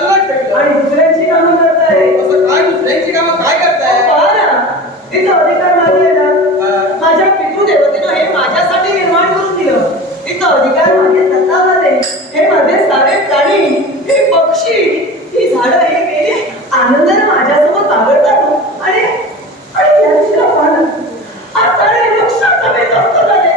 बाजूला ठेवलं आणि दुसऱ्यांची कामं करताय. असं करताय? पहा ना तिचा अधिकार माझा आहे ना. माझ्या पितृदेवतेनं हे माझ्यासाठी करून दिलं. तिचा अधिकार माझे स्वतःवर आहे. हे माझे सारे प्राणी हे पक्षी ही झाडं गेली आनंदाने माझ्यासोबत आवडतात आणि आणि यांची आपण आज सारे लोक शांत बेत असतात आणि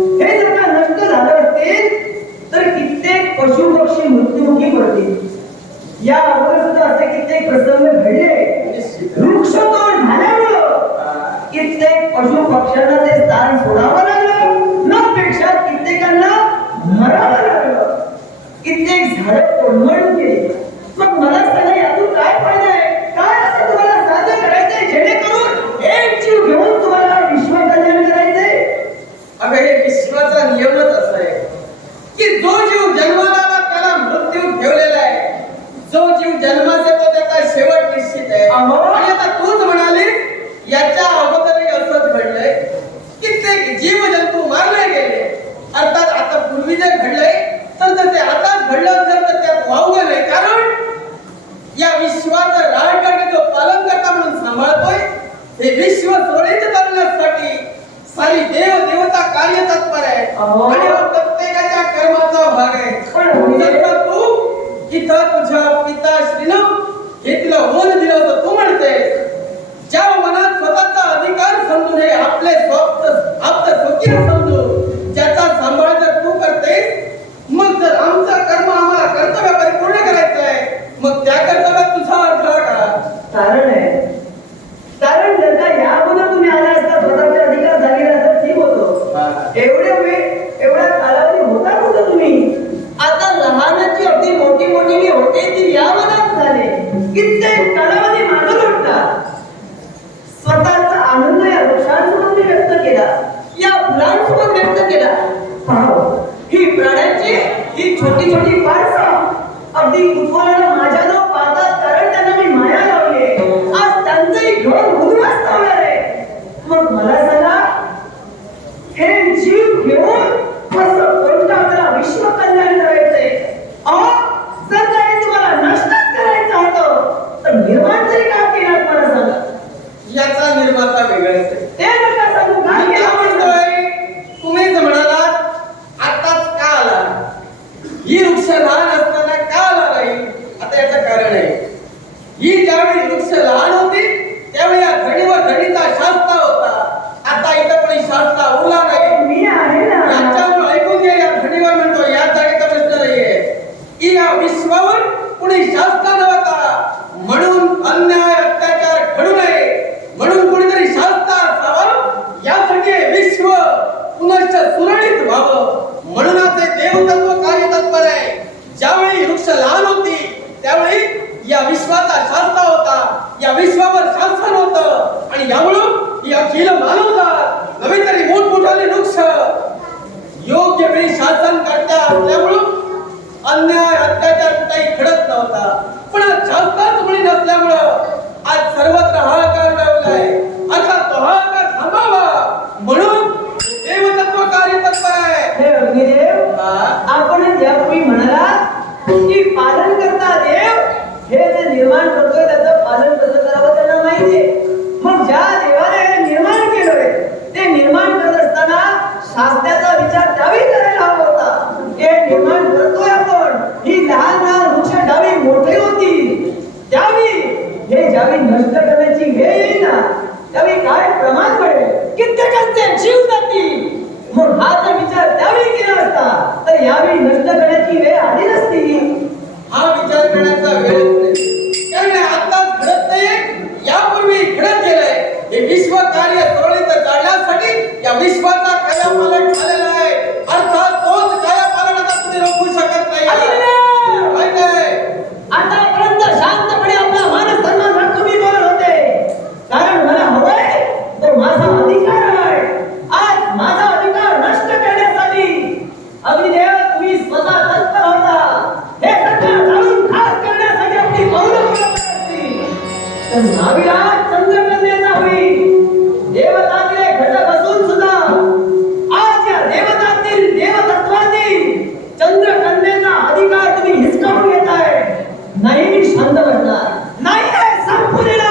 विश्व सोळेत चालण्यासाठी सारी देव देवता कार्य तत्पर आहे आणि हो प्रत्येकाच्या कर्माचा भाग आहे. तू इथं तुझ्या पिता श्रीनं घेतलं होऊन दिलं पालन करता देव हे जे निर्माण करतोय त्याचं पालन कसं करावं त्यांना माहितीये मग ज्या देवाने हे निर्माण केलंय ते निर्माण करत असताना शास्त्राचा विचार त्यावेळी करायला हवा होता. हे निर्माण करतोय आपण. ही लहान लहान वृक्ष डावी मोठी होती त्यावेळी हे ज्यावेळी नष्ट करण्याची हे येईल ना त्यावेळी काय प्रमाण पडेल कित्येकांचे जीव जातील. म्हणून हा जर विचार त्यावेळी केला असता तर यावेळी नष्ट करण्याची वेळ आली नसती. शांत म्हणणार नाही संपुरीला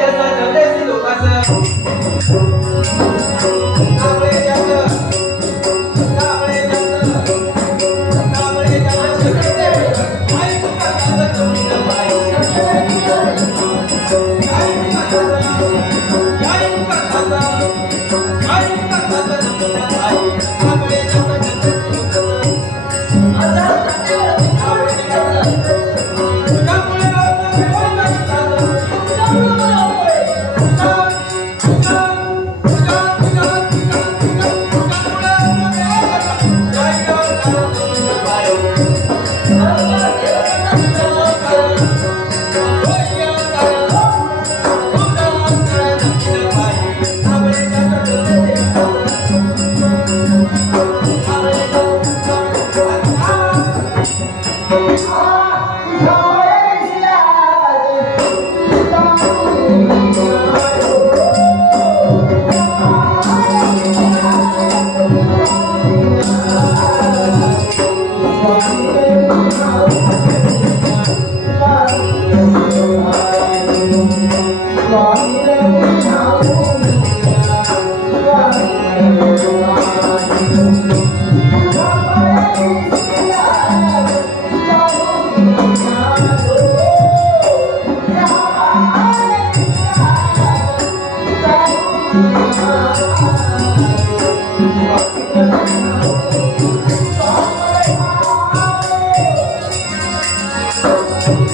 जस जसे लोकांचं. Hallelujah. I'm